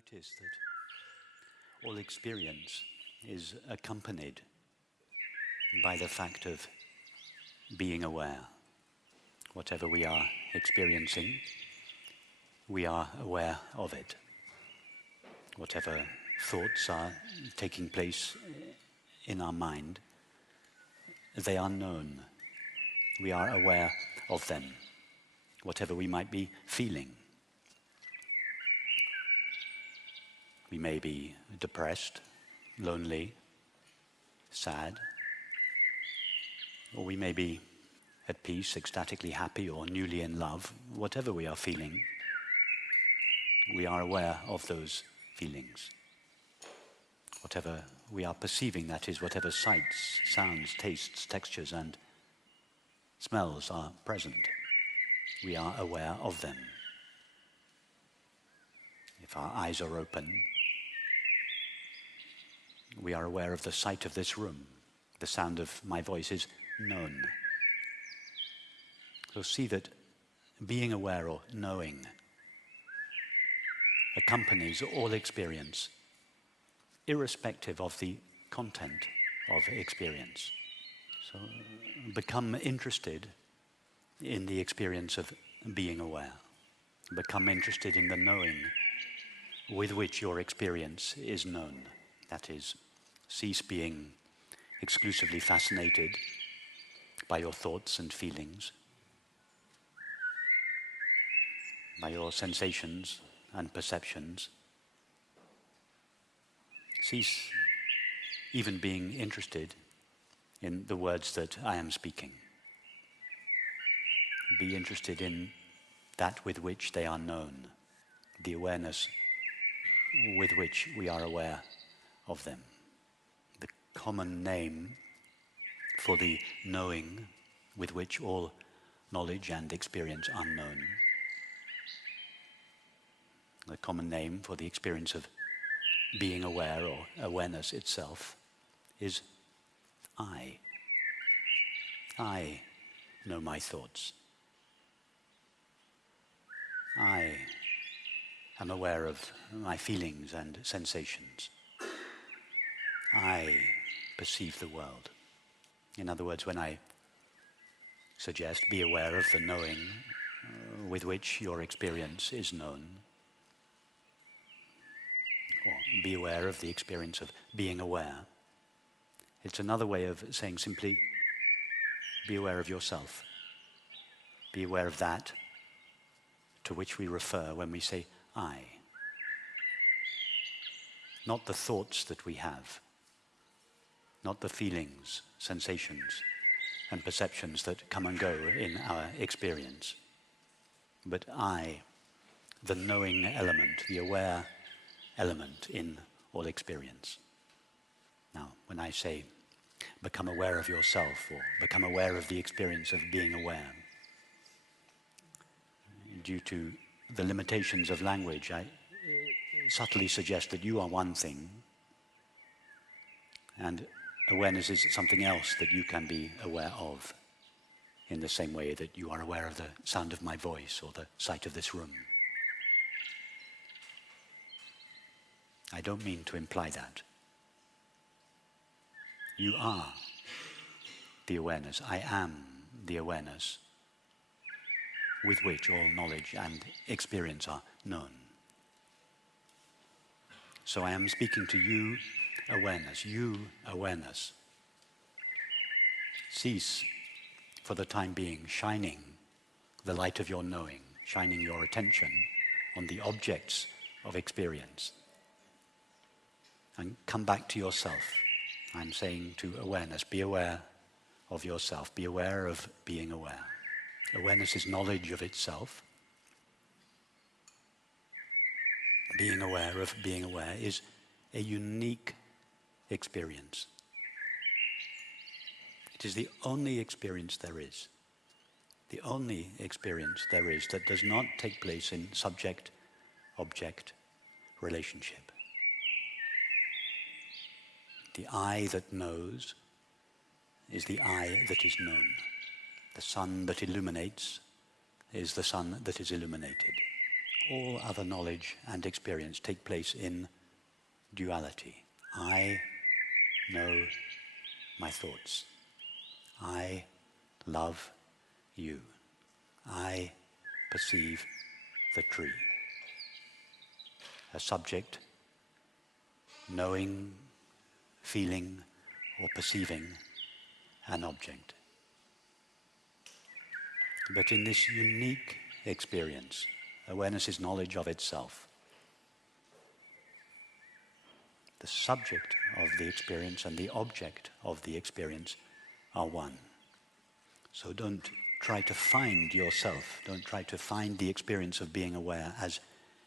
notice that all experience is accompanied by the fact of being aware. Whatever we are experiencing, we are aware of it. Whatever thoughts are taking place in our mind, they are known. We are aware of them. Whatever we might be feeling. We may be depressed, lonely, sad, or we may be at peace, ecstatically happy, or newly in love. Whatever we are feeling, we are aware of those feelings. Whatever we are perceiving, that is, whatever sights, sounds, tastes, textures, and smells are present, we are aware of them. If our eyes are open, we are aware of the sight of this room. The sound of my voice is known. So see that being aware or knowing accompanies all experience, irrespective of the content of experience. So become interested in the experience of being aware. Become interested in the knowing with which your experience is known. That is, cease being exclusively fascinated by your thoughts and feelings, by your sensations and perceptions. Cease even being interested in the words that I am speaking. Be interested in that with which they are known, the awareness with which we are aware of them. The common name for the knowing with which all knowledge and experience are known. The common name for the experience of being aware or awareness itself is I. I know my thoughts. I am aware of my feelings and sensations. I perceive the world. In other words, when I suggest be aware of the knowing with which your experience is known, or be aware of the experience of being aware, it's another way of saying simply, be aware of yourself. Be aware of that to which we refer when we say I. Not the thoughts that we have, not the feelings, sensations, and perceptions that come and go in our experience, but I, the knowing element, the aware element in all experience. Now, when I say become aware of yourself or become aware of the experience of being aware, due to the limitations of language, I subtly suggest that you are one thing and awareness is something else that you can be aware of, in the same way that you are aware of the sound of my voice or the sight of this room. I don't mean to imply that. You are the awareness. I am the awareness with which all knowledge and experience are known. So I am speaking to you, awareness. You, awareness. Cease, for the time being, shining the light of your knowing, shining your attention on the objects of experience. And come back to yourself. I'm saying to awareness, be aware of yourself. Be aware of being aware. Awareness is knowledge of itself. Being aware of being aware is a unique experience. It is the only experience there is. The only experience there is that does not take place in subject-object relationship. The I that knows is the I that is known. The sun that illuminates is the sun that is illuminated. all other knowledge and experience take place in duality. I know my thoughts. I love you. I perceive the tree. A subject knowing, feeling, or perceiving an object. But in this unique experience, awareness is knowledge of itself. The subject of the experience and the object of the experience are one. So don't try to find yourself, don't try to find the experience of being aware as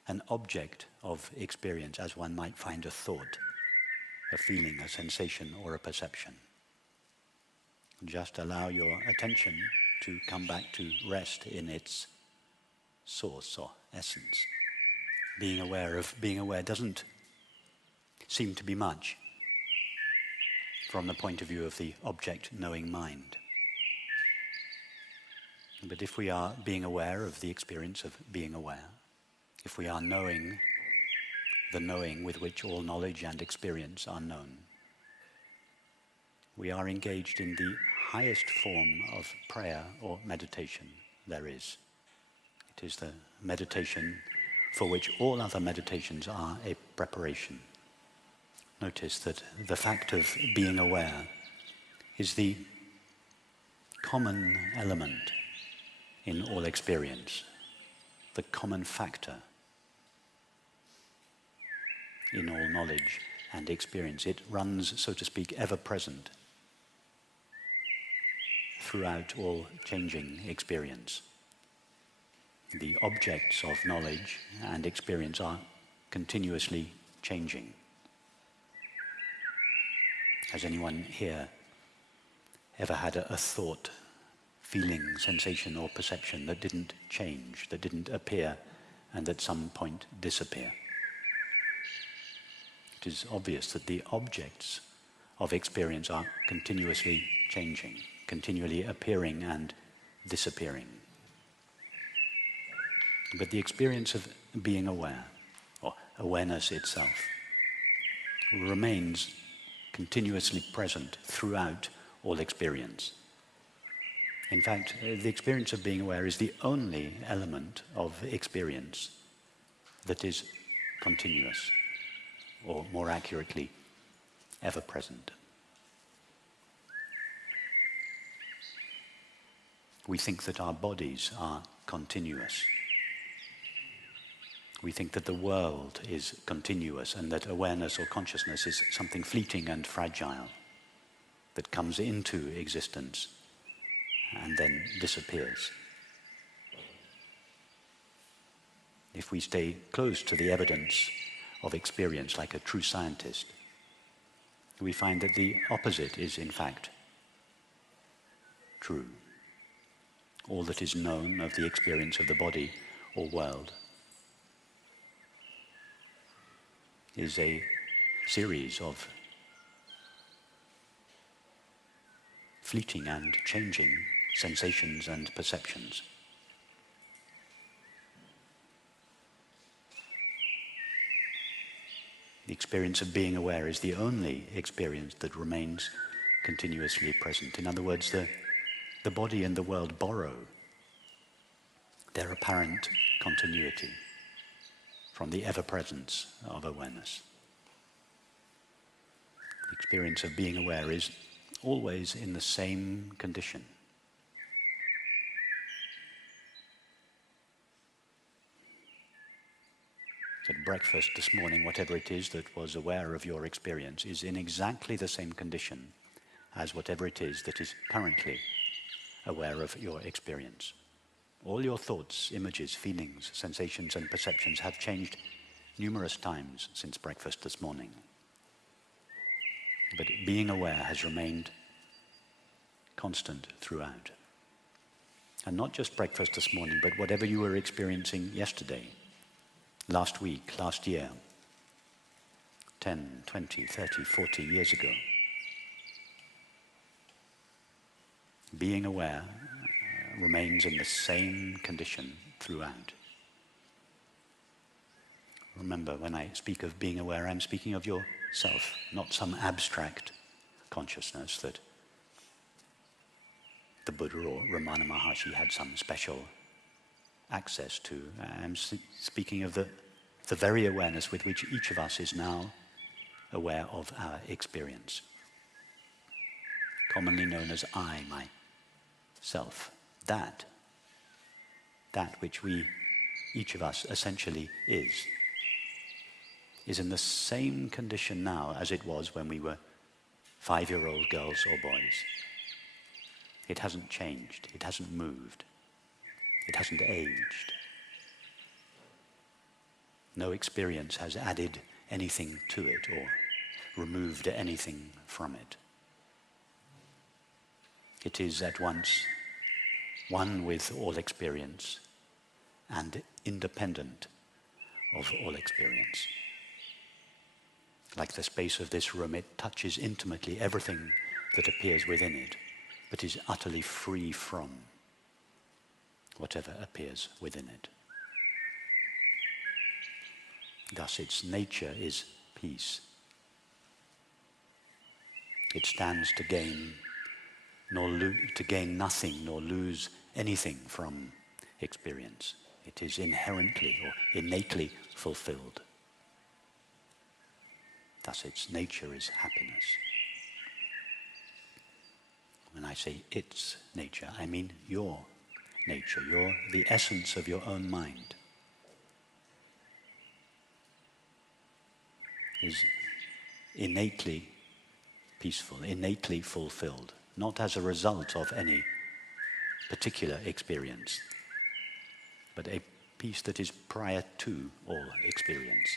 an object of experience, as one might find a thought, a feeling, a sensation, or a perception. Just allow your attention to come back to rest in its source or essence. Being aware doesn't seem to be much from the point of view of the object-knowing mind. But if we are being aware of the experience of being aware, if we are knowing the knowing with which all knowledge and experience are known, we are engaged in the highest form of prayer or meditation there is. It is the meditation for which all other meditations are a preparation. Notice that the fact of being aware is the common element in all experience, the common factor in all knowledge and experience. It runs, so to speak, ever present throughout all changing experience. The objects of knowledge and experience are continuously changing. Has anyone here ever had a thought, feeling, sensation, or perception that didn't change, that didn't appear, and at some point disappear? It is obvious that the objects of experience are continuously changing, continually appearing and disappearing. But the experience of being aware, or awareness itself, remains continuously present throughout all experience. In fact, the experience of being aware is the only element of experience that is continuous, or more accurately, ever present. We think that our bodies are continuous. We think that the world is continuous and that awareness or consciousness is something fleeting and fragile that comes into existence and then disappears. If we stay close to the evidence of experience like a true scientist, we find that the opposite is in fact true. All that is known of the experience of the body or world is a series of fleeting and changing sensations and perceptions. The experience of being aware is the only experience that remains continuously present. In other words, the body and the world borrow their apparent continuity from the ever-presence of awareness. The experience of being aware is always in the same condition. At breakfast this morning, whatever it is that was aware of your experience is in exactly the same condition as whatever it is that is currently aware of your experience. All your thoughts, images, feelings, sensations, and perceptions have changed numerous times since breakfast this morning. But being aware has remained constant throughout. And not just breakfast this morning, but whatever you were experiencing yesterday, last week, last year, 10, 20, 30, 40 years ago. Being aware remains in the same condition throughout. Remember, when I speak of being aware, I'm speaking of yourself, not some abstract consciousness that the Buddha or Ramana Maharshi had some special access to. I'm speaking of the very awareness with which each of us is now aware of our experience, commonly known as I, myself. That which each of us essentially is in the same condition now as it was when we were 5-year-old girls or boys. It hasn't changed, it hasn't moved, it hasn't aged. No experience has added anything to it or removed anything from it. It is at once one with all experience and independent of all experience. Like the space of this room, it touches intimately everything that appears within it, but is utterly free from whatever appears within it. Thus, its nature is peace. It stands to gain nothing nor lose anything from experience. It is inherently or innately fulfilled. Thus, its nature is happiness. When I say its nature, I mean your nature, the essence of your own mind is innately peaceful, innately fulfilled, not as a result of any particular experience, but a peace that is prior to all experience.